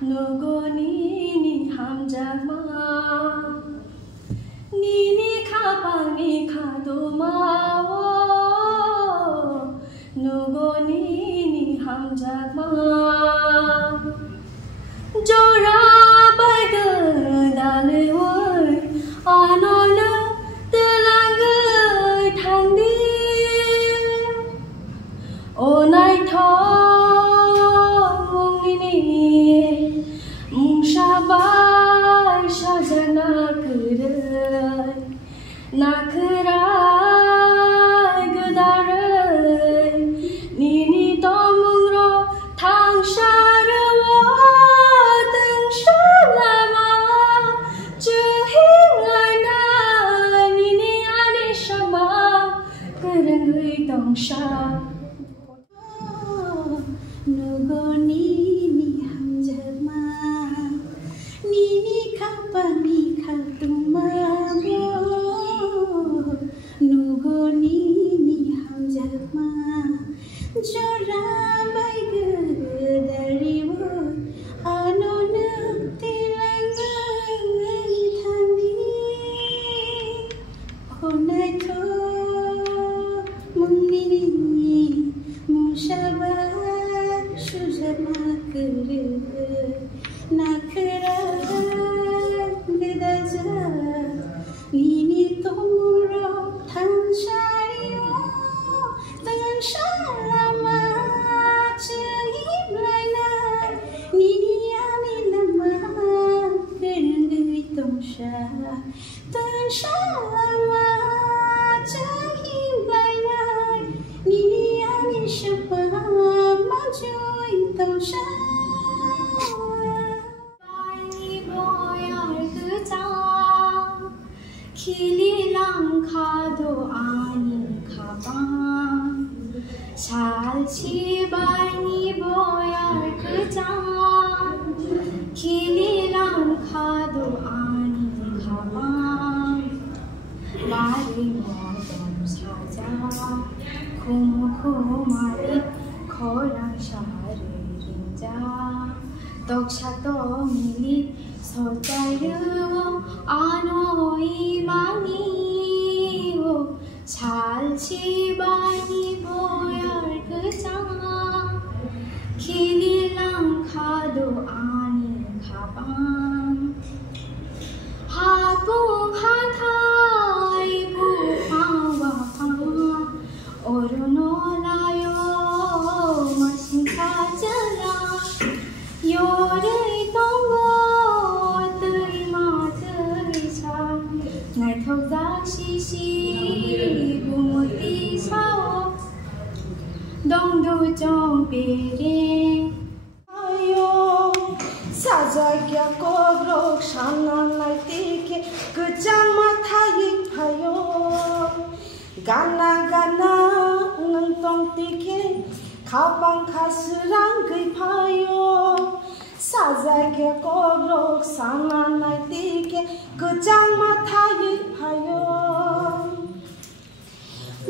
누구니 함자마 니니 가방이 가도마워 누구니 함자마 जोरा बैग दाले वै आनन तेलांग थांदि ओनाय थंनि मुंसाबाय साजना खोरै नाखोराय गोदारै निनि तमुंग्र थांसारो Nugoni ni hamjama nini kapani khatuma Nugoni ni hamjama jora baig dariwo anon tilanga thandi honai tho mungni mushaba Sujana kere nakara gedaja nini tomuro thanshayo tanshama chhimlaina nini ani lama kerengui tomsha tanshama chhimlaina nini ani shapa joy tomsha Baini boyar keca Kili langka doani kabang Salchi baini boyar keca Kili langka doani kabang Mari modom saja Kumu kumari Korang syahari rinja Tok syato milik Sotayo ano imani Salchi bani boyar kecang Kini langka doani kabang Hapung hatai bupang wapang Orono layo masing kajala Yodai tonggo terima terisa Ngai thâu giác sisi bumuti sao Dong du trong bere ayo sajagya kogrok shana naitike kejang mathai phayo gana gana ngantong tike Kapang khasrang gui phayo sajagya kogrok sana naitike kejang mathai phayo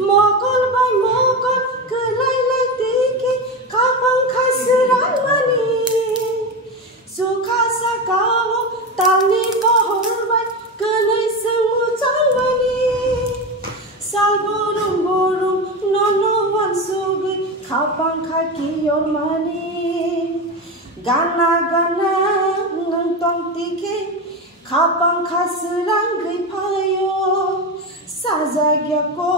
mokol bai mokol kelai lai tike kapang khasrang mani sukha sakao tali bahor bai kelai semu chang mani sal borum borum nono wansugi kapang khaki yor mani gana gana ngantong tike kapang khasrang gui phayo sajagya ko